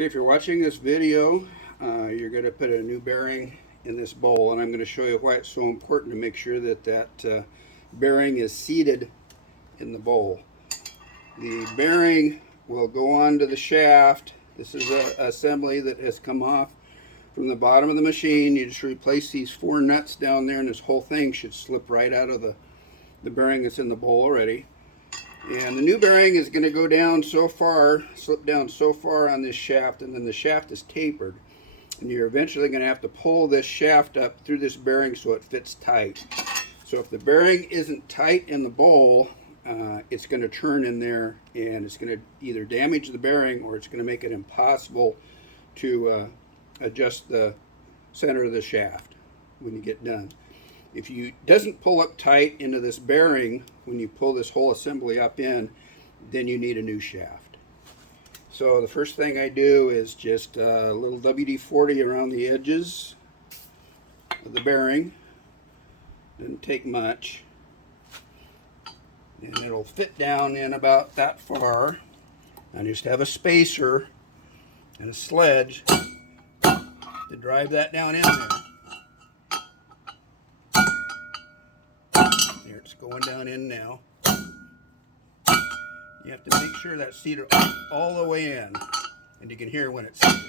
Okay, if you're watching this video, you're going to put a new bearing in this bowl, and I'm going to show you why it's so important to make sure that that bearing is seated in the bowl. The bearing will go onto the shaft. This is an assembly that has come off from the bottom of the machine. You just replace these 4 nuts down there, and this whole thing should slip right out of the bearing that's in the bowl already. And the new bearing is going to go down so far, slip down so far on this shaft, and then the shaft is tapered. And you're eventually going to have to pull this shaft up through this bearing so it fits tight. So if the bearing isn't tight in the bowl, it's going to turn in there, and it's going to either damage the bearing or it's going to make it impossible to adjust the center of the shaft when you get done. If you doesn't pull up tight into this bearing when you pull this whole assembly up in, then you need a new shaft. So the first thing I do is just a little WD-40 around the edges of the bearing. Didn't take much. And it'll fit down in about that far. I just have a spacer and a sledge to drive that down in there. It's going down in now. You have to make sure that's seated all the way in, and you can hear when it's seated.